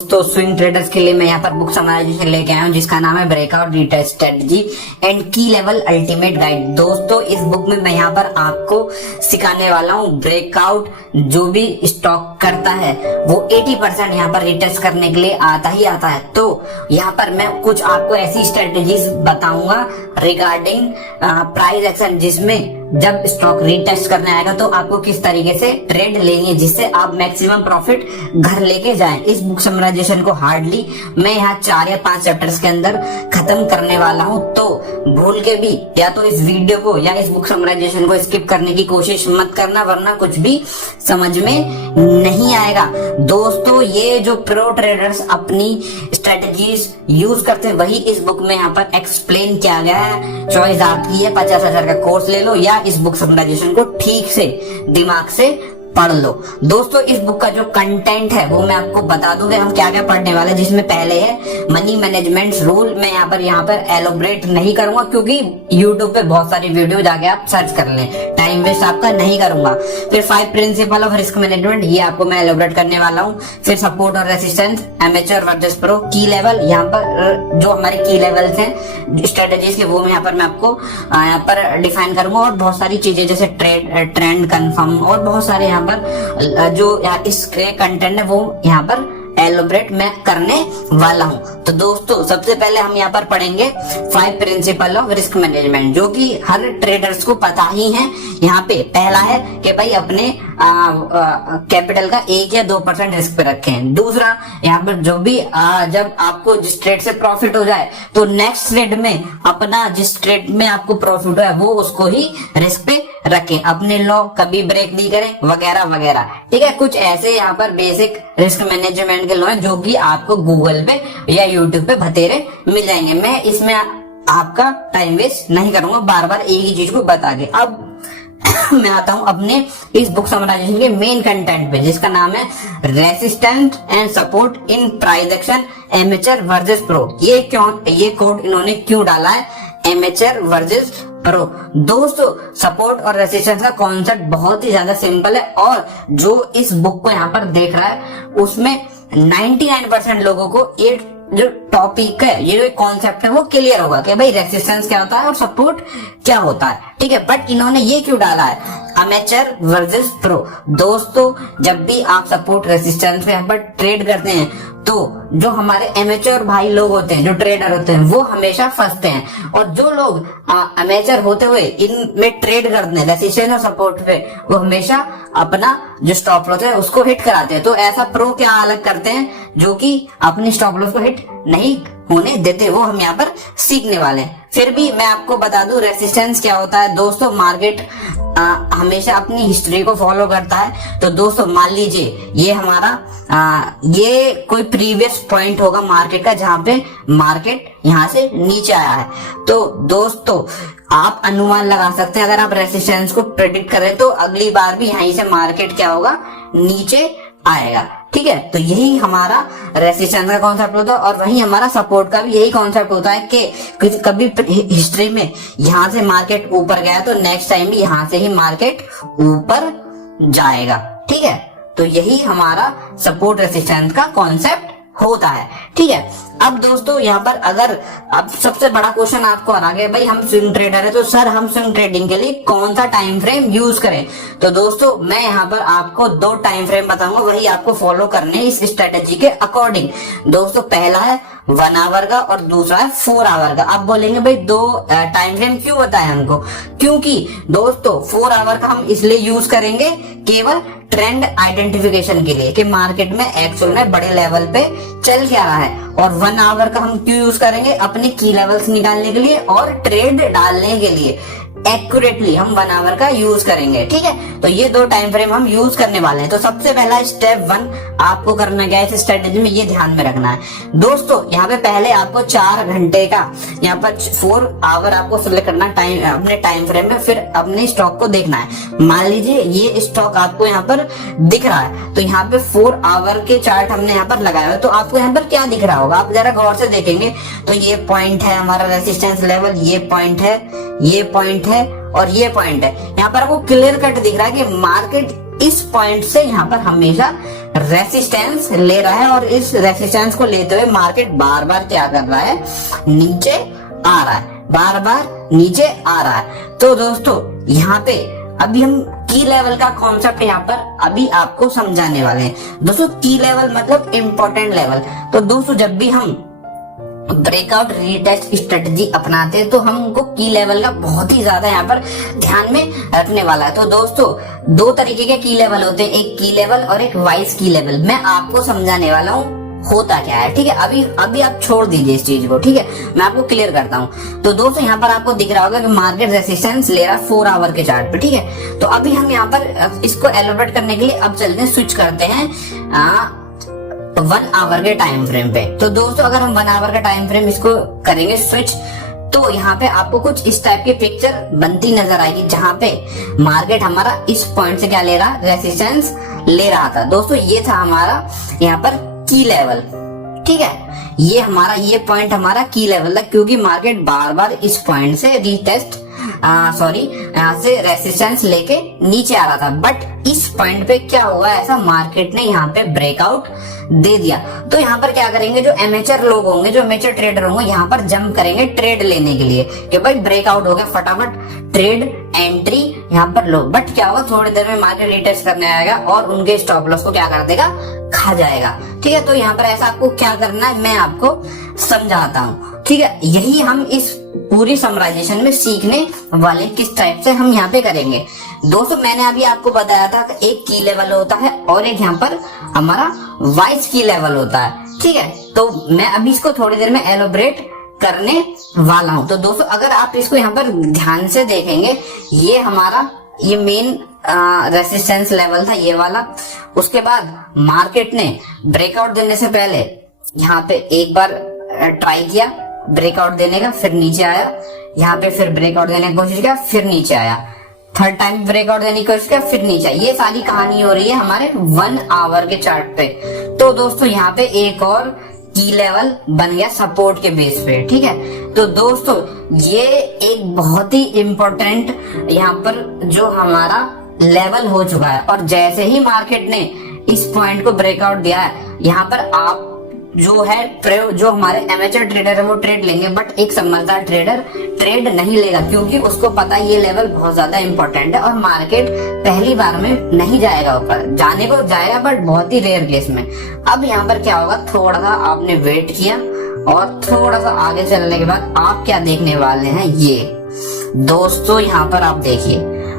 तो swing traders के लिए मैं यहाँ पर बुक समराइजेशन लेके आया हूँ जिसका नाम है ब्रेकआउट रिटेस्ट स्ट्रेटजी एंड की लेवल अल्टीमेट गाइड। दोस्तों इस बुक में मैं यहाँ पर आपको सिखाने वाला हूँ ब्रेकआउट जो भी स्टॉक करता है वो 80% यहाँ पर रिटेस्ट करने के लिए आता ही आता है। तो यहाँ पर मैं कुछ आपको ऐसी स्ट्रेटजीज बताऊंगा रिगार्डिंग प्राइस एक्शन जिसमें जब स्टॉक रीटेस्ट करने आएगा तो आपको किस तरीके से ट्रेड लेनी है जिससे आप मैक्सिमम प्रॉफिट घर लेके जाएं। इस बुक समराइजेशन को हार्डली मैं यहाँ 4 या 5 चैप्टर्स के अंदर खत्म करने वाला हूँ। तो भूल के भी या तो इस वीडियो को या इस बुक समराइजेशन को स्किप करने की कोशिश मत करना वरना कुछ भी समझ में नहीं आएगा। दोस्तों ये जो प्रो ट्रेडर्स अपनी स्ट्रेटजीज यूज करते हैं वही इस बुक में यहाँ पर एक्सप्लेन किया गया है। चॉइस आपकी है, 50,000 का कोर्स ले लो या इस बुक समराइजेशन को ठीक से दिमाग से पढ़ लो। दोस्तों इस बुक का जो कंटेंट है वो मैं आपको बता दूं कि हम क्या क्या पढ़ने वाले हैं। जिसमें पहले है मनी मैनेजमेंट रूल। मैं यहाँ पर एलोबरेट नहीं करूंगा क्योंकि यूट्यूब पे बहुत सारी वीडियो जाके आप सर्च कर लें, टाइम वेस्ट आपका नहीं करूंगा। फिर 5 प्रिंसिपल ऑफ रिस्क मैनेजमेंट, ये आपको मैं एलोबरेट करने वाला हूँ। फिर सपोर्ट और रेसिस्टेंस, एमेच्योर वर्सेस प्रो, की लेवल, यहाँ पर जो हमारे की लेवल्स हैं स्ट्रेटेजीज के वो मैं आपको यहाँ पर डिफाइन करूंगा। और बहुत सारी चीजें जैसे ट्रेंड कंफर्म और बहुत सारे यहाँ पर जो इसके कंटेंट है वो यहाँ पर एलोबरेट मैं करने वाला हूँ। तो दोस्तों सबसे पहले हम यहाँ पर पढ़ेंगे 5 प्रिंसिपल ऑफ रिस्क मैनेजमेंट जो कि हर ट्रेडर्स को पता ही है। यहाँ पे पहला है कि भाई अपने कैपिटल का 1 या 2% रिस्क पे रखें। दूसरा यहाँ पर जो भी जब आपको जिस ट्रेड से प्रॉफिट हो जाए तो नेक्स्ट ट्रेड में अपना जिस ट्रेड में आपको प्रॉफिट है वो उसको ही रिस्क पे रखें, अपने लॉ कभी ब्रेक नहीं करें वगैरह वगैरह। ठीक है, कुछ ऐसे यहाँ पर बेसिक रिस्क मैनेजमेंट के लॉ हैं जो कि आपको गूगल पे या यूट्यूब पे बतेरे मिल जाएंगे। मैं इसमें आपका टाइम वेस्ट नहीं करूंगा बार बार एक ही चीज को बता के। अब मैं आता हूं अपने इस बुक समराइजेशन के मेन कंटेंट पे जिसका नाम है resistance and support in price action amateur versus pro. ये कोड इन्होंने क्यों डाला है, एमेच्योर वर्सेस प्रो। दोस्तों सपोर्ट और रेसिस्टेंस का कॉन्सेप्ट बहुत ही ज्यादा सिंपल है और जो इस बुक को यहाँ पर देख रहा है उसमें 99% लोगों को ये जो टॉपिक है ये जो कॉन्सेप्ट है वो क्लियर होगा कि भाई रेसिस्टेंस क्या होता है और सपोर्ट क्या होता है। ठीक है, बट इन्होंने ये क्यों डाला है अमेचर वर्सेस प्रो। दोस्तों जब भी आप सपोर्ट रेसिस्टेंस पे यहाँ पर ट्रेड करते हैं तो जो हमारे एमेच्योर भाई लोग होते हैं जो ट्रेडर होते हैं वो हमेशा फंसते हैं और जो लोग अमेच्योर होते हुए इनमें ट्रेड करते हैं रेसिस्टेंस और सपोर्ट पे वो हमेशा अपना जो स्टॉप लॉस है उसको हिट कराते हैं। तो ऐसा प्रो क्या अलग करते हैं जो कि अपनी स्टॉप लॉस को हिट नहीं होने देते, वो हम यहाँ पर सीखने वाले हैं। फिर भी मैं आपको बता दूं रेसिस्टेंस क्या होता है। दोस्तों मार्केट हमेशा अपनी हिस्ट्री को फॉलो करता है। तो दोस्तों मान लीजिए ये हमारा ये कोई प्रीवियस पॉइंट होगा मार्केट का जहां पे मार्केट यहां से नीचे आया है। तो दोस्तों आप अनुमान लगा सकते हैं अगर आप रेसिस्टेंस को प्रेडिक्ट करें तो अगली बार भी यहीं से मार्केट क्या होगा, नीचे आएगा। ठीक है, तो यही हमारा रेसिस्टेंस का कॉन्सेप्ट होता है और वही हमारा सपोर्ट का भी यही कॉन्सेप्ट होता है कि कभी हिस्ट्री में यहाँ से मार्केट ऊपर गया तो नेक्स्ट टाइम भी यहाँ से ही मार्केट ऊपर जाएगा। ठीक है, तो यही हमारा सपोर्ट रेसिस्टेंस का कॉन्सेप्ट होता है। ठीक है, अब दोस्तों यहाँ पर अगर अब सबसे बड़ा क्वेश्चन आपको आ गया भाई हम स्विंग ट्रेडर है तो सर हम स्विंग ट्रेडिंग के लिए कौन सा टाइम फ्रेम यूज करें। तो दोस्तों मैं यहाँ पर आपको 2 टाइम फ्रेम बताऊंगा वही आपको फॉलो करने इस स्ट्रेटेजी के अकॉर्डिंग। दोस्तों पहला है 1 आवर का और दूसरा है 4 आवर का। आप बोलेंगे भाई 2 टाइम फ्रेम क्यों बताए हमको, क्योंकि दोस्तों 4 आवर का हम इसलिए यूज करेंगे केवल ट्रेंड आइडेंटिफिकेशन के लिए कि मार्केट में एक्चुअल में बड़े लेवल पे चल क्या रहा है। और 1 आवर का हम क्यों यूज करेंगे, अपने की लेवल्स निकालने के लिए और ट्रेड डालने के लिए एक्यूरेटली हम 1 आवर का यूज करेंगे। ठीक है, तो ये 2 टाइम फ्रेम हम यूज करने वाले हैं। तो सबसे पहला स्टेप 1 आपको करना क्या है इस स्ट्रेटेजी में ये ध्यान में रखना है। दोस्तों यहाँ पे पहले आपको 4 घंटे का यहाँ पर 4 आवर आपको सिलेक्ट करना टाइम अपने टाइम फ्रेम में, फिर अपने स्टॉक को देखना है। मान लीजिए ये स्टॉक आपको यहाँ पर दिख रहा है तो यहाँ पे 4 आवर के चार्ट हमने यहाँ पर लगाया है। तो आपको यहाँ पर क्या दिख रहा होगा, आप जरा गौर से देखेंगे तो ये पॉइंट है हमारा रेसिस्टेंस लेवल, ये पॉइंट है, ये पॉइंट है और ये पॉइंट है। यहाँ पर आपको क्लियर कट दिख रहा है कि मार्केट इस पॉइंट से यहाँ पर हमेशा रेसिस्टेंस ले रहा है और इस रेसिस्टेंस को लेते हुए मार्केट बार बार क्या कर रहा है, नीचे आ रहा है, बार बार नीचे आ रहा है। तो दोस्तों यहाँ पे अभी हम की लेवल का कॉन्सेप्ट यहाँ पर अभी आपको समझाने वाले हैं। दोस्तों की लेवल मतलब इम्पोर्टेंट लेवल। तो दोस्तों जब भी हम ब्रेकआउट रीटेस्ट स्ट्रेटजी अपनाते हैं तो हमको की लेवल का बहुत ही ज्यादा यहाँ पर ध्यान में रखने वाला है। तो दोस्तों दो तरीके के की लेवल होते हैं, एक की लेवल और एक वाइज की लेवल। मैं आपको समझाने वाला हूँ होता क्या है, ठीक है। अभी आप छोड़ दीजिए इस चीज को, ठीक है, मैं आपको क्लियर करता हूँ। तो दोस्तों यहाँ पर आपको दिख रहा होगा कि मार्केट रेसिस्टेंस ले रहा है 4 आवर के चार्ट पे, ठीक है। तो अभी हम यहाँ पर इसको एलोबरेट करने के लिए अब चलते हैं, स्विच करते हैं 1 आवर के टाइम फ्रेम पे। तो दोस्तों अगर हम 1 आवर का टाइम फ्रेम इसको करेंगे स्विच, तो यहाँ पे आपको कुछ इस टाइप की पिक्चर बनती नजर आएगी, जहां पे मार्केट हमारा इस पॉइंट से क्या ले रहा, रेसिस्टेंस ले रहा था। दोस्तों ये था हमारा यहाँ पर की लेवल, ठीक है। ये पॉइंट हमारा की लेवल था, क्योंकि मार्केट बार बार इस पॉइंट से रीटेस्ट यहाँ से रेसिस्टेंस लेके नीचे आ रहा था। बट इस पॉइंट पे क्या हुआ, ऐसा मार्केट ने यहाँ पे ब्रेकआउट दे दिया। तो यहाँ पर क्या करेंगे, जो एमेचर लोग होंगे, जो एमेचर ट्रेडर होंगे, यहाँ पर जंप करेंगे ट्रेड लेने के लिए कि भाई ब्रेकआउट हो गया, फटाफट ट्रेड एंट्री यहाँ पर लो। बट क्या होगा, थोड़ी देर में मार्केट रीटेस्ट करने आएगा और उनके स्टॉप लॉस को क्या कर देगा, खा जाएगा, ठीक है। तो यहाँ पर ऐसा आपको क्या करना है मैं आपको समझाता हूँ, ठीक है। यही हम इस पूरी समराइजेशन में सीखने वाले, किस टाइप से हम यहाँ पे करेंगे। दोस्तों मैंने अभी आपको बताया था कि एक की लेवल होता है और एक यहाँ पर हमारा वाइज की लेवल होता है, ठीक है। तो मैं अभी इसको थोड़ी देर में एलोबरेट करने वाला हूं। तो दोस्तों अगर आप इसको यहाँ पर ध्यान से देखेंगे, ये हमारा ये मेन रेसिस्टेंस लेवल था, ये वाला। उसके बाद मार्केट ने ब्रेकआउट देने से पहले यहाँ पे एक बार ट्राई किया ब्रेकआउट देने का, फिर नीचे आया, यहाँ पे फिर ब्रेकआउट देने की कोशिश किया, फिर नीचे आया, थर्ड टाइम ब्रेकआउट देने की कोशिश किया, फिर नीचे आया। ये सारी कहानी हो रही है हमारे 1 आवर के चार्ट पे। तो दोस्तों यहाँ पे एक और की लेवल बन गया सपोर्ट के बेस पे, ठीक है। तो दोस्तों ये एक बहुत ही इंपॉर्टेंट यहाँ पर जो हमारा लेवल हो चुका है, और जैसे ही मार्केट ने इस पॉइंट को ब्रेकआउट दिया है, यहाँ पर आप जो है जो हमारे एमेचर ट्रेडर है वो ट्रेड लेंगे, बट एक समझदार ट्रेडर ट्रेड नहीं लेगा, क्योंकि उसको पता है ये लेवल बहुत ज्यादा इंपॉर्टेंट है और मार्केट पहली बार में नहीं जाएगा ऊपर, जाने को जाएगा बट बहुत ही रेयर केस में। अब यहाँ पर क्या होगा, थोड़ा सा आपने वेट किया और थोड़ा सा आगे चलने के बाद आप क्या देखने वाले हैं, ये दोस्तों यहाँ पर आप देखिए।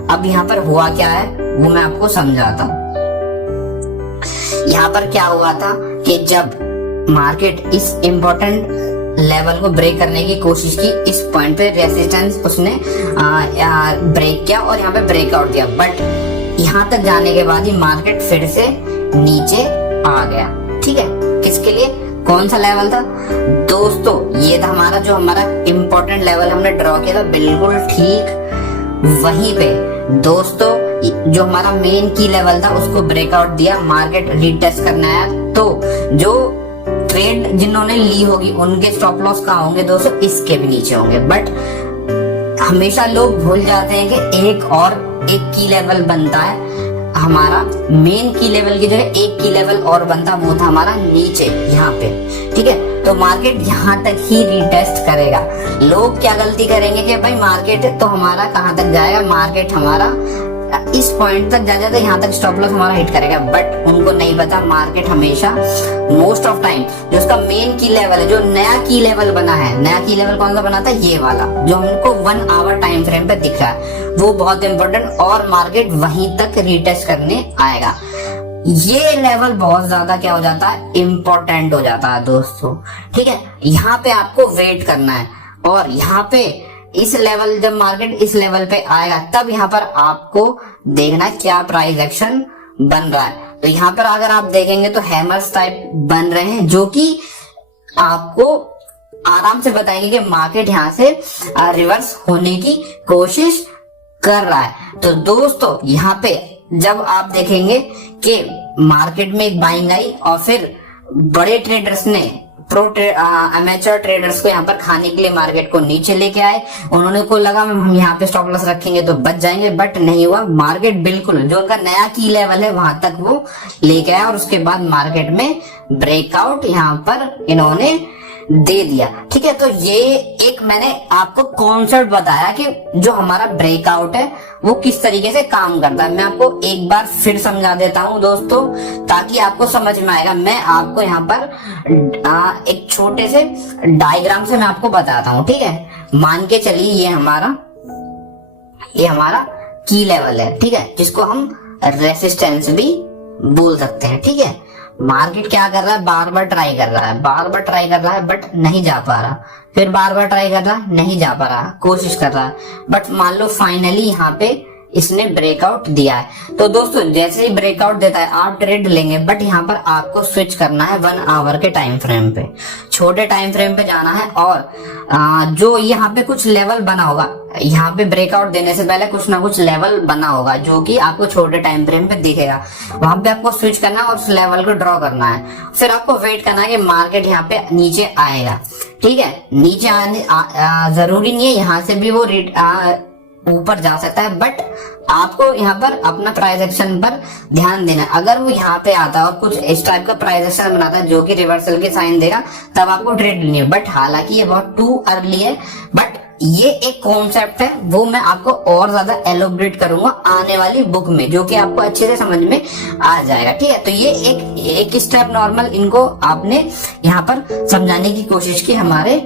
अब यहाँ पर हुआ क्या है वो मैं आपको समझाता हूँ। यहाँ पर क्या हुआ था कि जब मार्केट इस इम्पोर्टेंट लेवल को ब्रेक करने की कोशिश की, इस पॉइंट पे रेसिस्टेंस उसने ब्रेक किया और यहाँ पे ब्रेकआउट दिया, बट यहाँ तक जाने के बाद ही मार्केट फिर से नीचे आ गया, ठीक है। किसके लिए, कौन सा लेवल था दोस्तों, ये था हमारा जो हमारा इम्पोर्टेंट लेवल हमने ड्रॉ किया था, बिल्कुल ठीक वहीं पे दोस्तों जो हमारा मेन की लेवल था उसको ब्रेकआउट दिया, मार्केट रीटेस्ट करना आया। तो जो ट्रेड जिन्होंने ली होगी उनके स्टॉप लॉस कहाँ होंगे दोस्तों, इसके भी नीचे होंगे। बट हमेशा लोग भूल जाते हैं कि एक की लेवल बनता है हमारा, मेन की लेवल की जगह एक की लेवल और बनता, वो था हमारा नीचे यहाँ पे, ठीक है। तो मार्केट यहाँ तक ही रीटेस्ट करेगा। लोग क्या गलती करेंगे कि भाई मार्केट तो हमारा कहाँ तक जाएगा, मार्केट हमारा इस पॉइंट तक जाएगा तो यहाँ तक स्टॉप लॉस हमारा हिट करेगा, बट उनको नहीं पता मार्केट हमेशा मोस्ट ऑफ टाइम जो उसका मेन की लेवल है, जो नया की लेवल बना है, नया की लेवल कौन सा बना था, ये वाला जो हमको 1 आवर टाइम फ्रेम पे दिख रहा है, वो बहुत इंपॉर्टेंट, और मार्केट वहीं तक रीटेस्ट करने आएगा। ये लेवल बहुत ज्यादा क्या हो जाता है, इंपॉर्टेंट हो जाता है दोस्तों, ठीक है। यहाँ पे आपको वेट करना है, और यहाँ पे इस लेवल, जब मार्केट इस लेवल पे आएगा तब यहाँ पर आपको देखना है क्या प्राइस एक्शन बन रहा है। तो यहाँ पर अगर आप देखेंगे तो हैमर्स टाइप बन रहे हैं, जो कि आपको आराम से बताएंगे कि मार्केट यहाँ से रिवर्स होने की कोशिश कर रहा है। तो दोस्तों यहाँ पे जब आप देखेंगे कि मार्केट में एक बाइंग आई और फिर बड़े ट्रेडर्स ने प्रो अमेचर ट्रेडर्स को यहाँ पर खाने के लिए मार्केट को नीचे लेके आए। उन्होंने को लगा हम यहाँ पे स्टॉप लॉस रखेंगे तो बच जाएंगे, बट नहीं हुआ। मार्केट बिल्कुल जो उनका नया की लेवल है वहां तक वो लेके आया और उसके बाद मार्केट में ब्रेकआउट यहाँ पर इन्होंने दे दिया। ठीक है, तो ये एक मैंने आपको कॉन्सेप्ट बताया कि जो हमारा ब्रेकआउट है वो किस तरीके से काम करता है। मैं आपको एक बार फिर समझा देता हूं दोस्तों, ताकि आपको समझ में आएगा। मैं आपको यहाँ पर एक छोटे से डायग्राम से मैं आपको बताता हूं। ठीक है, मान के चलिए ये हमारा की लेवल है। ठीक है, जिसको हम रेसिस्टेंस भी बोल सकते हैं। ठीक है, मार्केट क्या कर रहा है, बार बार ट्राई कर रहा है बट नहीं जा पा रहा, फिर बार बार ट्राई कर रहा है, नहीं जा पा रहा, कोशिश कर रहा है, बट मान लो फाइनली यहाँ पे इसने ब्रेकआउट दिया है। तो दोस्तों जैसे ही ब्रेकआउट देता है आप ट्रेड लेंगे, बट यहाँ पर आपको स्विच करना है 1 आवर के टाइम फ्रेम पे, छोटे टाइम फ्रेम पे जाना है। और जो यहाँ पे कुछ लेवल बना होगा, यहाँ पे ब्रेकआउट देने से पहले कुछ ना कुछ लेवल बना होगा जो कि आपको छोटे टाइम फ्रेम पे दिखेगा, वहां पे आपको स्विच करना है और उस लेवल को ड्रॉ करना है। फिर आपको वेट करना है कि मार्केट यहाँ पे नीचे आएगा। ठीक है, नीचे आने जरूरी नहीं है यहाँ से भी वो ऊपर जा सकता है, बट आपको यहाँ पर अपना प्राइस एक्शन पर ध्यान देना। अगर वो यहाँ पे आता है और कुछ इस टाइप का प्राइस एक्शन बनाता है जो कि रिवर्सल के साइन देगा, तब आपको ट्रेड लेनी है। बट हालांकि ये बहुत टू अर्ली है, बट ये एक कॉन्सेप्ट है, वो मैं आपको और ज्यादा एलोबरेट करूंगा आने वाली बुक में, जो कि आपको अच्छे से समझ में आ जाएगा। ठीक है, तो ये एक स्टेप नॉर्मल इनको आपने यहाँ पर समझाने की कोशिश की हमारे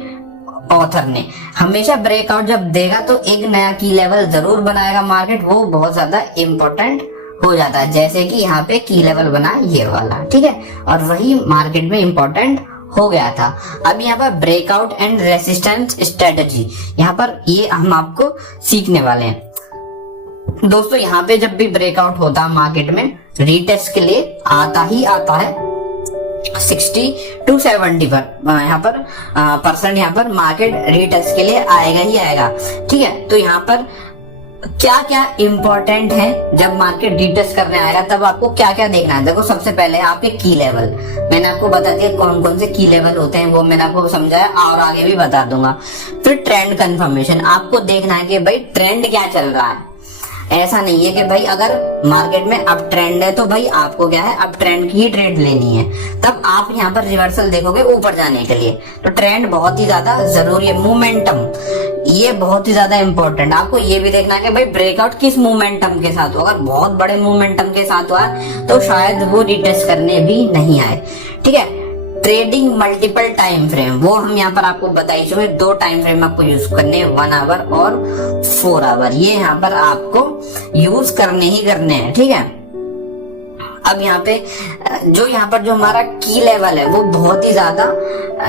ऑथर ने। हमेशा ब्रेकआउट जब देगा तो एक नया की लेवल जरूर बनाएगा मार्केट, वो बहुत ज्यादा इंपॉर्टेंट हो जाता है। जैसे कि यहाँ पे की लेवल बना ये वाला। ठीक है, और वही मार्केट में इंपॉर्टेंट हो गया था। अब यहाँ पर ब्रेकआउट एंड रेसिस्टेंस स्ट्रेटजी, यहाँ पर ये हम आपको सीखने वाले हैं दोस्तों। यहाँ पे जब भी ब्रेकआउट होता है मार्केट में, रीटेस्ट के लिए आता ही आता है 60 to 70 पर यहाँ पर परसेंट यहाँ पर मार्केट रीटेस्ट के लिए आएगा ही आएगा। ठीक है, तो यहाँ पर क्या क्या इंपॉर्टेंट है जब मार्केट रीटेस्ट करने आएगा, तब आपको क्या क्या देखना है। देखो, सबसे पहले आपके की लेवल, मैंने आपको बता दिया कौन कौन से की लेवल होते हैं, वो मैंने आपको समझाया और आगे भी बता दूंगा। फिर ट्रेंड कंफर्मेशन, आपको देखना है कि भाई ट्रेंड क्या चल रहा है। ऐसा नहीं है कि भाई अगर मार्केट में अब ट्रेंड है तो भाई आपको क्या है, अब ट्रेंड की ही ट्रेड लेनी है, तब आप यहाँ पर रिवर्सल देखोगे ऊपर जाने के लिए। तो ट्रेंड बहुत ही ज्यादा जरूरी है। मोमेंटम, ये बहुत ही ज्यादा इंपॉर्टेंट। आपको ये भी देखना है कि भाई ब्रेकआउट किस मोमेंटम के साथ हो। अगर बहुत बड़े मोमेंटम के साथ हुआ तो शायद वो रिटेस्ट करने भी नहीं आए। ठीक है, ट्रेडिंग मल्टीपल टाइम फ्रेम, वो हम यहाँ पर आपको बताई चुके, 2 टाइम फ्रेम आपको यूज करने, 1 आवर और 4 आवर। ये यहाँ पर आपको यूज करने ही करने हैं। ठीक है, अब यहाँ पे जो हमारा की लेवल है वो बहुत ही ज्यादा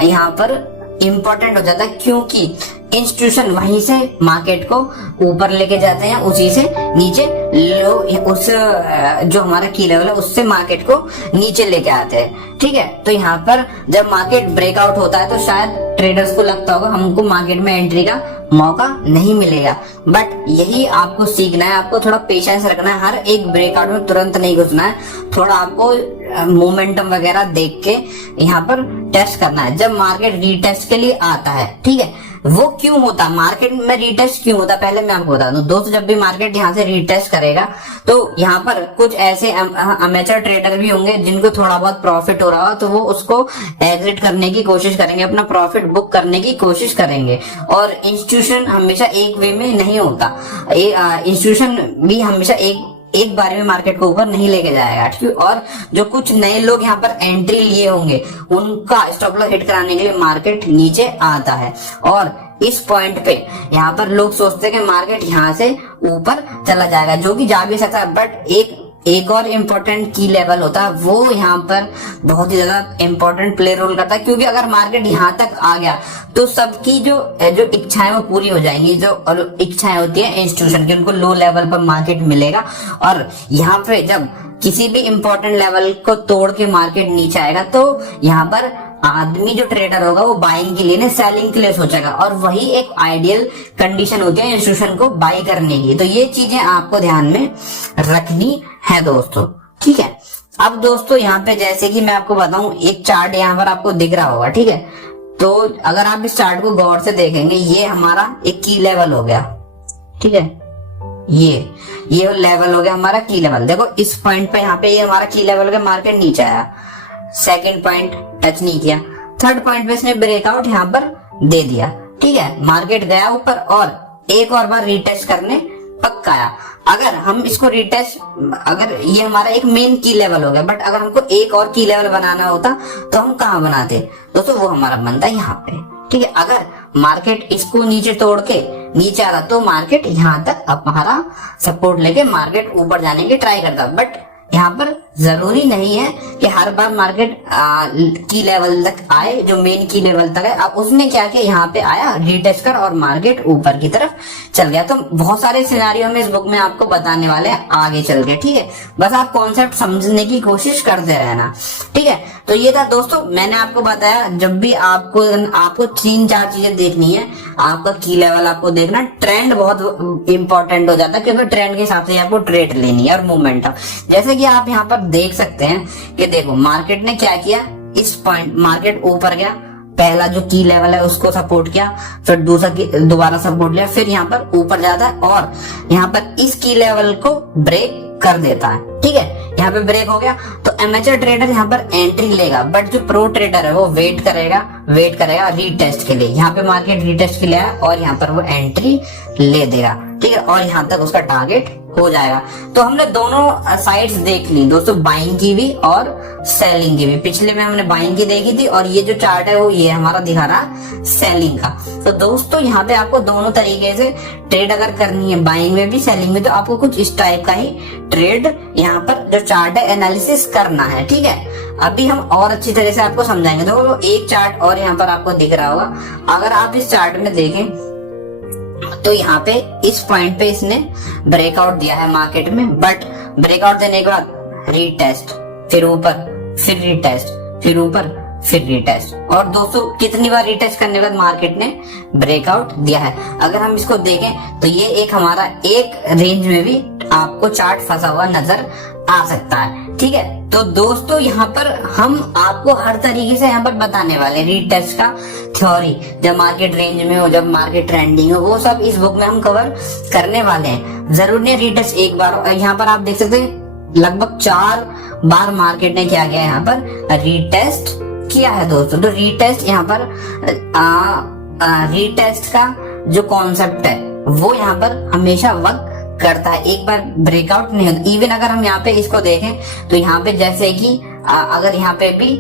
यहाँ पर इंपॉर्टेंट हो जाता है, क्योंकि इंस्टीट्यूशन वहीं से मार्केट को ऊपर लेके जाते हैं, उसी से नीचे उस जो हमारा की लेवल है उससे मार्केट को नीचे लेके आते हैं। ठीक है, तो यहाँ पर जब मार्केट ब्रेकआउट होता है तो शायद ट्रेडर्स को लगता होगा हमको मार्केट में एंट्री का मौका नहीं मिलेगा, बट यही आपको सीखना है। आपको थोड़ा पेशेंस रखना है, हर एक ब्रेकआउट में तुरंत नहीं घुसना है, थोड़ा आपको मोमेंटम वगैरह देख के यहाँ पर टेस्ट करना है। जब मार्केट रीटेस्ट के लिए आता है, ठीक है, वो क्यों होता, मार्केट में रीटेस्ट क्यों होता, पहले मैं आपको बता दूं दोस्तों। जब भी मार्केट यहाँ से रीटेस्ट करेगा तो यहाँ पर कुछ ऐसे अमेचर ट्रेडर भी होंगे जिनको थोड़ा बहुत प्रॉफिट हो रहा हो, तो वो उसको एग्जिट करने की कोशिश करेंगे, अपना प्रॉफिट बुक करने की कोशिश करेंगे। और इंस्टीट्यूशन हमेशा एक वे में नहीं होता, इंस्टीट्यूशन भी हमेशा एक बार में मार्केट को ऊपर नहीं लेके जाएगा। ठीक, और जो कुछ नए लोग यहाँ पर एंट्री लिए होंगे उनका स्टॉप लॉस हिट कराने के लिए मार्केट नीचे आता है। और इस पॉइंट पे यहाँ पर लोग सोचते हैं कि मार्केट यहाँ से ऊपर चला जाएगा, जो कि जा भी सकता है, बट एक और इम्पोर्टेंट की लेवल होता है, वो यहाँ पर बहुत ही ज्यादा इम्पोर्टेंट प्ले रोल करता है। क्योंकि अगर मार्केट यहाँ तक आ गया तो सबकी जो इच्छाएं वो पूरी हो जाएंगी। जो इच्छाएं होती है इंस्टीट्यूशन की, उनको लो लेवल पर मार्केट मिलेगा। और यहाँ पे जब किसी भी इंपॉर्टेंट लेवल को तोड़ के मार्केट नीचे आएगा तो यहाँ पर आदमी जो ट्रेडर होगा वो बाइंग के लिए नहीं, सेलिंग के लिए सोचेगा, और वही एक आइडियल कंडीशन होती है इंस्टीट्यूशन को बाई करने की। तो ये चीजें आपको ध्यान में रखनी है दोस्तों। ठीक है, अब दोस्तों यहाँ पे जैसे कि मैं आपको बताऊं, एक चार्ट यहाँ पर आपको दिख रहा होगा, ठीक है। तो अगर आप इस चार्ट को गौर से देखेंगे, ये हमारा एक की लेवल हो गया, ठीक है। ये लेवल हो गया हमारा की लेवल। देखो इस पॉइंट पे यहाँ पे ये हमारा की लेवल हो गया, मार्केट नीचे आया, सेकंड पॉइंट टच नहीं किया, थर्ड पॉइंट पे इसने ब्रेकआउट यहाँ पर दे दिया, ठीक है। मार्केट गया ऊपर और एक और बार रीटेस्ट करने पक्का आया। अगर हम इसको रीटेस्ट, अगर ये हमारा एक मेन की लेवल हो गया, बट अगर हमको एक और की लेवल बनाना होता तो हम कहाँ बनाते दोस्तों, वो हमारा बनता है यहाँ पे, ठीक है। अगर मार्केट इसको नीचे तोड़ के नीचे आता तो मार्केट यहाँ तक हमारा सपोर्ट लेके मार्केट ऊपर जाने की ट्राई करता, बट यहाँ पर जरूरी नहीं है कि हर बार मार्केट की लेवल तक आए, जो मेन की लेवल तक है। अब उसने क्या किया, यहाँ पे आया रीटेस्ट कर और मार्केट ऊपर की तरफ चल गया। तो बहुत सारे सिनारियो में इस बुक में आपको बताने वाले हैं आगे चल के, ठीक है। बस आप कॉन्सेप्ट समझने की कोशिश करते रहना, ठीक है। तो ये था दोस्तों, मैंने आपको बताया जब भी आपको 3-4 चीजें देखनी है। आपका की लेवल आपको देखना, ट्रेंड बहुत इंपॉर्टेंट हो जाता है, क्योंकि ट्रेंड के हिसाब से आपको ट्रेड लेनी है और मूवमेंट। जैसे कि आप यहाँ पर देख सकते हैं कि देखो मार्केट ने क्या किया, इस पॉइंट मार्केट ऊपर गया, पहला जो की लेवल है उसको सपोर्ट किया, फिर दोबारा सपोर्ट लिया, फिर यहाँ पर ऊपर जाता है और यहाँ पर इस की लेवल को ब्रेक कर देता है, ठीक है। यहाँ पे ब्रेक हो गया तो एमेचर ट्रेडर यहाँ पर एंट्री लेगा, बट जो प्रो ट्रेडर है वो वेट करेगा रीटेस्ट के लिए। यहाँ पे मार्केट रीटेस्ट के लिए आया और यहाँ पर वो एंट्री ले देगा, ठीक है, और यहाँ तक उसका टारगेट हो जाएगा। तो हमने दोनों साइड्स देख ली दोस्तों, बाइंग की भी और सेलिंग की भी। पिछले में हमने बाइंग की देखी थी और ये जो चार्ट है वो ये हमारा दिखा रहा सेलिंग का। तो दोस्तों यहाँ पे आपको दोनों तरीके से ट्रेड अगर करनी है, बाइंग में भी सेलिंग में, तो आपको कुछ इस टाइप का ही ट्रेड यहाँ पर जो चार्ट है एनालिसिस करना है, ठीक है। अभी हम और अच्छी तरह से आपको समझाएंगे। तो एक चार्ट और यहाँ पर आपको दिख रहा होगा, अगर आप इस चार्ट में देखें तो यहाँ पे इस पॉइंट पे इसने ब्रेकआउट दिया है मार्केट में, बट ब्रेकआउट देने के बाद रीटेस्ट, फिर ऊपर, फिर रीटेस्ट, फिर ऊपर, फिर रीटेस्ट। और दोस्तों कितनी बार रीटेस्ट करने के बाद मार्केट ने ब्रेकआउट दिया है। अगर हम इसको देखें तो ये एक हमारा एक रेंज में भी आपको चार्ट फंसा हुआ नजर आ सकता है, ठीक है। तो दोस्तों यहाँ पर हम आपको हर तरीके से यहाँ पर बताने वाले रीटेस्ट का थ्योरी, जब मार्केट रेंज में हो, जब मार्केट ट्रेंडिंग हो, वो सब इस बुक में हम कवर करने वाले हैं। जरूर नहीं रीटेस्ट एक बार, यहाँ पर आप देख सकते हैं लगभग 4 बार मार्केट ने क्या किया, यहाँ पर रीटेस्ट किया है दोस्तों। तो रीटेस्ट यहाँ पर रीटेस्ट का जो कॉन्सेप्ट है वो यहाँ पर हमेशा वर्क करता है, एक बार ब्रेकआउट नहीं होता। इवन अगर हम यहाँ पे इसको देखें तो यहाँ पे जैसे कि अगर यहाँ पे भी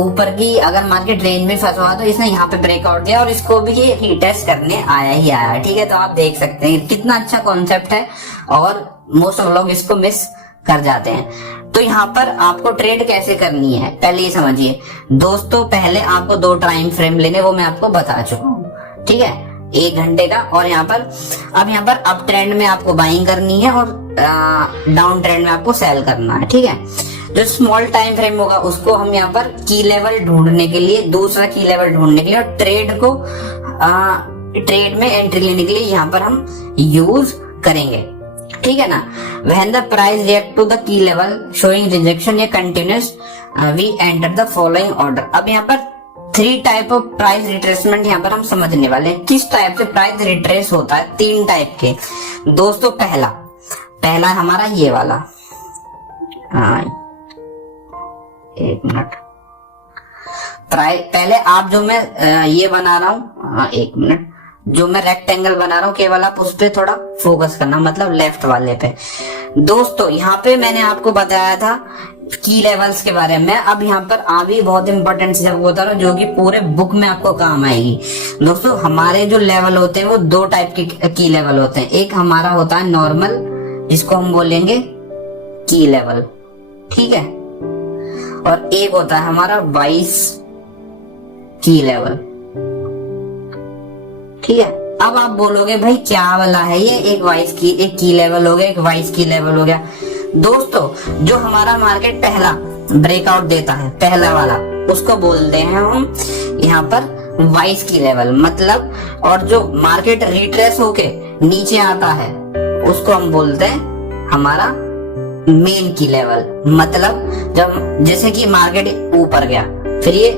ऊपर की अगर मार्केट रेंज में फंसा हुआ तो इसने यहाँ पे ब्रेकआउट दिया और इसको भी ये रीटेस्ट करने आया, ठीक है। तो आप देख सकते हैं कितना अच्छा कॉन्सेप्ट है और मोस्ट ऑफ लोग इसको मिस कर जाते हैं। तो यहाँ पर आपको ट्रेड कैसे करनी है पहले ये समझिए दोस्तों। पहले आपको 2 टाइम फ्रेम लेने, वो मैं आपको बता चुका हूँ, ठीक है, 1 घंटे का। और यहाँ पर अप ट्रेंड में आपको बाइंग करनी है और डाउन ट्रेंड में आपको सेल करना है, ठीक है। जो स्मॉल टाइम फ्रेम होगा उसको हम यहाँ पर की लेवल ढूंढने के लिए, दूसरा की लेवल ढूंढने के लिए और ट्रेड में एंट्री लेने के लिए यहाँ पर हम यूज करेंगे, ठीक है ना। When the price react to the key level showing rejection या continuous we enter the following order. अब यहाँ पर 3 टाइप ऑफ प्राइस रिट्रेसमेंट यहाँ पर हम समझने वाले हैं। किस टाइप से प्राइस रिट्रेस होता है, 3 टाइप के दोस्तों। पहला हमारा ये वाला, एक मिनट, पहले आप जो मैं ये बना रहा हूँ, एक मिनट, जो मैं रेक्टेंगल बना रहा हूँ केवल आप उस पे थोड़ा फोकस करना, मतलब लेफ्ट वाले पे। दोस्तों यहाँ पे मैंने आपको बताया था की लेवल्स के बारे में। अब यहाँ पर भी बहुत इंपॉर्टेंट चीज आपको बता रहा हूँ जो कि पूरे बुक में आपको काम आएगी दोस्तों। हमारे जो लेवल होते हैं वो 2 टाइप के की लेवल होते हैं। एक हमारा होता है नॉर्मल, जिसको हम बोलेंगे की लेवल, ठीक है, और एक होता है हमारा वाइस की लेवल, ठीक है। अब आप बोलोगे भाई क्या वाला है ये, एक की लेवल हो गया, एक वाइस की लेवल हो गया। दोस्तों जो हमारा मार्केट पहला ब्रेकआउट देता है, पहला वाला, उसको बोलते हैं हम यहाँ पर वाइस की लेवल, मतलब, और जो मार्केट रिट्रेस होके नीचे आता है उसको हम बोलते हैं हमारा मेन की लेवल, मतलब जब जैसे कि मार्केट ऊपर गया, फिर ये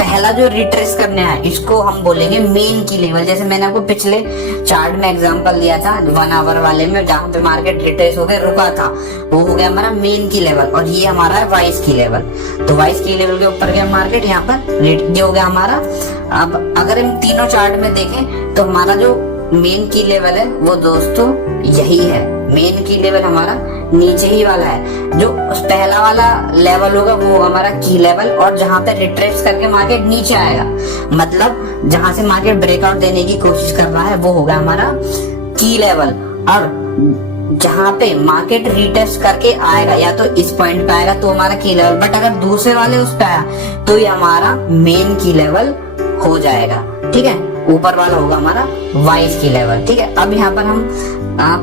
पहला जो रिट्रेस करने आया इसको हम बोलेंगे मेन की लेवल। जैसे मैंने आपको पिछले चार्ट में एग्जांपल दिया था 1 आवर वाले में, जहां पे मार्केट रिट्रेस हो गया रुका था, वो हो गया हमारा मेन की लेवल, और ये हमारा है वाइस की लेवल। तो वाइस की लेवल के ऊपर गया मार्केट, यहाँ पर ये हो गया हमारा। अब अगर हम तीनों चार्ट में देखें तो हमारा जो मेन की लेवल है वो दोस्तों यही है। मेन की लेवल हमारा नीचे ही वाला है। जो पहला वाला लेवल होगा वो होगा हमारा की लेवल, और जहां पे रिट्रेस करके मार्केट नीचे आएगा, मतलब जहां से मार्केट ब्रेकआउट देने की कोशिश कर रहा है वो होगा हमारा की लेवल। और जहां पे मार्केट रिटेस्ट करके आएगा या तो इस पॉइंट पे आएगा तो हमारा की लेवल, बट अगर दूसरे वाले उस पे आया तो ये हमारा मेन की लेवल हो जाएगा। ठीक है, ऊपर वाला होगा हमारा वाइस की लेवल। ठीक है, अब यहाँ पर हम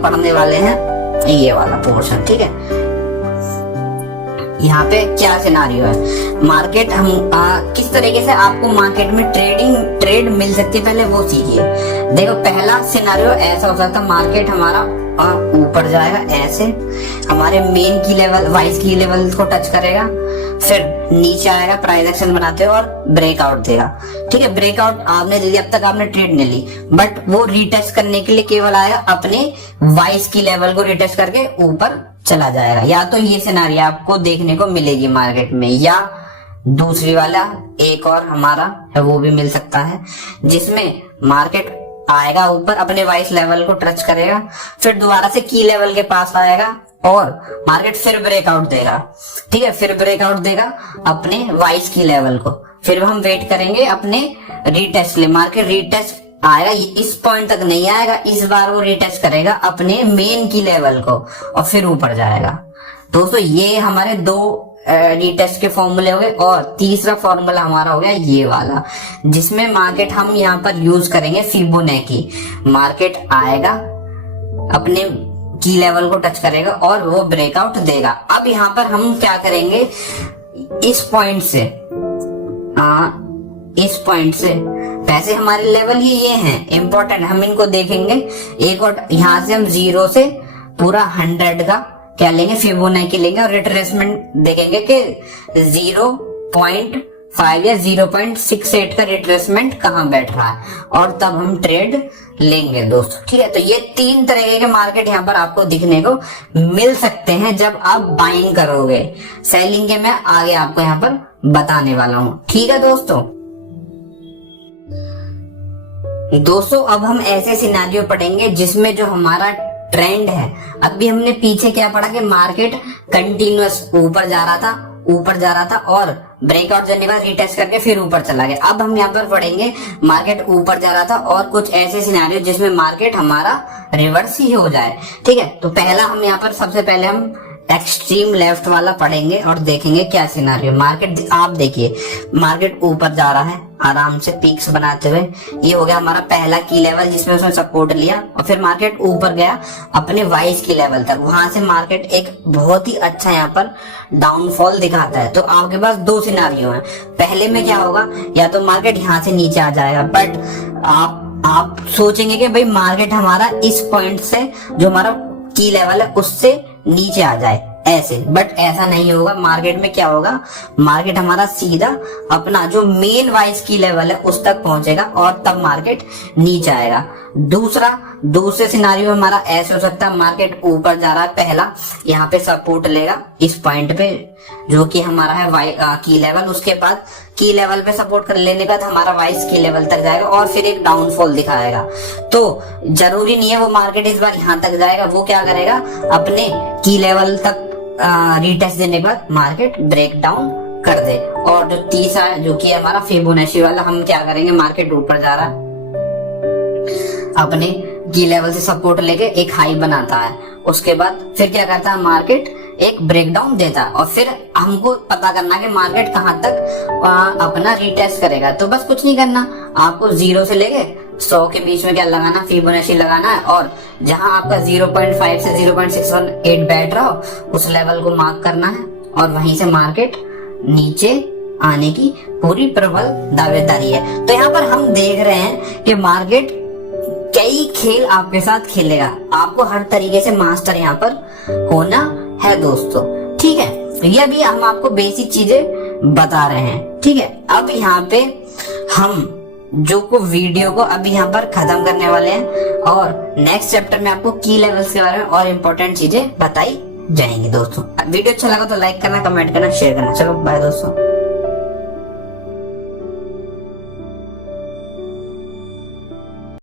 पढ़ने वाले हैं ये वाला पोर्शन। ठीक है, यहाँ पे क्या सिनारियो है, मार्केट हम किस तरीके से आपको मार्केट में ट्रेड मिल सकती है, पहले वो सीखिए। देखो पहला सिनारियो ऐसा हो सकता है, मार्केट हमारा ऊपर जाएगा ऐसे, हमारे मेन की लेवल वाइस की लेवल को टच करेगा, फिर नीचे आएगा प्राइस एक्शन बनाते हुए और ब्रेकआउट देगा। ठीक है, ब्रेकआउट आपने ले लिया, अब तक आपने ट्रेड नहीं ली, बट वो रिटेस्ट करने के लिए केवल आएगा अपने वाइस की लेवल को रिटेस्ट करके ऊपर चला जाएगा। या तो ये सिनारियो आपको देखने को मिलेगी मार्केट में, या दूसरी वाला एक और हमारा है वो भी मिल सकता है, जिसमें मार्केट आएगा ऊपर अपने वाइस लेवल को टच करेगा, फिर दोबारा से की लेवल के पास आएगा और मार्केट फिर ब्रेकआउट देगा। ठीक है, फिर ब्रेकआउट देगा अपने वाइस की लेवल को, फिर हम वेट करेंगे अपने रिटेस्ट ले, मार्केट रिटेस्ट आएगा, इस पॉइंट तक नहीं आएगा, इस बार वो रिटेस्ट करेगा अपने मेन की लेवल को और फिर ऊपर जाएगा। दोस्तों ये हमारे दो रिटेस्ट के फॉर्मूले हो गए, और तीसरा फॉर्मूला हमारा हो गया ये वाला, जिसमें मार्केट हम यहाँ पर यूज करेंगे फिबोनाची। मार्केट आएगा अपने की लेवल को टच करेगा और वो ब्रेकआउट देगा। अब यहाँ पर हम क्या करेंगे, इस पॉइंट से वैसे हमारे लेवल ही ये हैं इंपॉर्टेंट, हम इनको देखेंगे। एक और यहाँ से हम 0 से पूरा 100 का क्या लेंगे, फिबोनाची लेंगे, और रिट्रेसमेंट देखेंगे कि 0.5 या 0.68 का रिट्रेसमेंट कहाँ बैठ रहा है, और तब हम ट्रेड लेंगे दोस्तों। ठीक है, तो ये 3 तरह के मार्केट यहाँ पर आपको दिखने को मिल सकते हैं जब आप बाइंग करोगे। सेलिंग के मैं आगे आपको यहाँ पर बताने वाला हूँ। ठीक है दोस्तों अब हम ऐसे सिनारियो पढ़ेंगे जिसमें जो हमारा ट्रेंड है, अभी हमने पीछे क्या पढ़ा कि मार्केट कंटिन्यूअस ऊपर जा रहा था और ब्रेकआउट देने के बाद रिटेस्ट करके फिर ऊपर चला गया। अब हम यहाँ पर पढ़ेंगे मार्केट ऊपर जा रहा था और कुछ ऐसे सिनेरियो जिसमें मार्केट हमारा रिवर्स ही हो जाए। ठीक है, तो पहला हम यहाँ पर सबसे पहले हम एक्सट्रीम लेफ्ट वाला पढ़ेंगे और देखेंगे क्या सिनेरियो। मार्केट आप देखिए, मार्केट ऊपर जा रहा है आराम से पीक्स बनाते हुए, ये हो गया हमारा पहला की लेवल जिसमें उसने सपोर्ट लिया, और फिर मार्केट ऊपर गया अपने वाइस की लेवल तक, वहां से मार्केट एक बहुत ही अच्छा यहाँ पर डाउनफॉल दिखाता है। तो आपके पास 2 सिनेरियो हैं, पहले में क्या होगा, या तो मार्केट यहाँ से नीचे आ जाएगा, बट आप सोचेंगे कि भाई मार्केट हमारा इस पॉइंट से जो हमारा की लेवल है उससे नीचे आ जाए ऐसे, बट ऐसा नहीं होगा। मार्केट में क्या होगा, मार्केट हमारा सीधा अपना जो मेन वाइस की लेवल है उस तक पहुंचेगा और तब मार्केट नीचे आएगा। दूसरे सिनारियो में हमारा ऐसे हो सकता है, मार्केट ऊपर जा रहा है, पहला यहाँ पे सपोर्ट लेगा इस पॉइंट पे जो कि हमारा है की लेवल, उसके बाद की लेवल पे सपोर्ट कर लेने के बाद हमारा वाइस की लेवल तक जाएगा और फिर एक डाउनफॉल दिखाएगा। तो जरूरी नहीं है वो मार्केट इस बार यहाँ तक जाएगा, वो क्या करेगा अपने की लेवल तक रिटेस्ट देने के बाद मार्केट ब्रेक डाउन कर दे। और जो तीसरा जो कि हमारा फिबोनाची वाला, हम क्या करेंगे, मार्केट ऊपर जा रहा है अपने की लेवल से सपोर्ट लेके एक हाई बनाता है, उसके बाद फिर क्या करता है मार्केट एक ब्रेकडाउन देता है, और फिर हमको पता करना है कि मार्केट कहां तक अपना रिटेस्ट करेगा। तो बस कुछ नहीं करना, आपको 0 से लेके 100 के बीच में क्या लगाना, फिबोनाची लगाना है, और जहां आपका 0.5 से 0.618 बैठ रहा हो उस लेवल को मार्क करना है, और वहीं से मार्केट नीचे आने की पूरी प्रबल दावेदारी है। तो यहाँ पर हम देख रहे हैं कि मार्केट कई खेल आपके साथ खेलेगा, आपको हर तरीके से मास्टर यहाँ पर होना है दोस्तों। ठीक है, ये भी हम आपको बेसिक चीजें बता रहे हैं। ठीक है, अब यहाँ पे हम जो को वीडियो को अभी यहाँ पर खत्म करने वाले हैं और नेक्स्ट चैप्टर में आपको की लेवल्स के बारे में और इम्पोर्टेंट चीजें बताई जाएंगी दोस्तों। वीडियो अच्छा लगा तो लाइक करना, कमेंट करना, शेयर करना। चलो बाय दोस्तों।